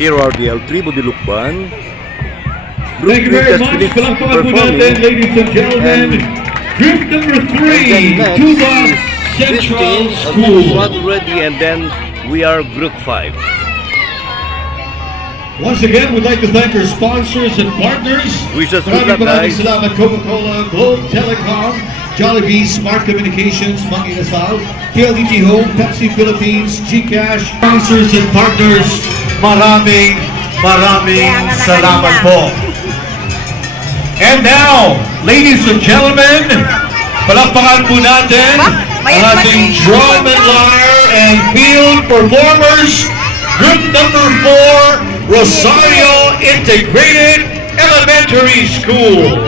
Here are the El Tribo de Lucban. Group Thank you 3 very just much. finished Palakpakan po performing. natin, ladies and gentlemen. Group number 3, Then Tuba next is Central 15 School. front ready, and then we are Group 5. Once again, we'd like to thank our sponsors and partners. Wish us good luck, Maraming guys. salamat, Coca-Cola, Globe Telecom, Jollibee, Smart Communications, Mang Inasal, PLDT Home, Pepsi Philippines, GCash. Sponsors and partners, maraming salamat po. And now, ladies and gentlemen, palakpakan po natin ang ating drum and lyre and field performers, group number 4, Rosario Integrated Elementary School.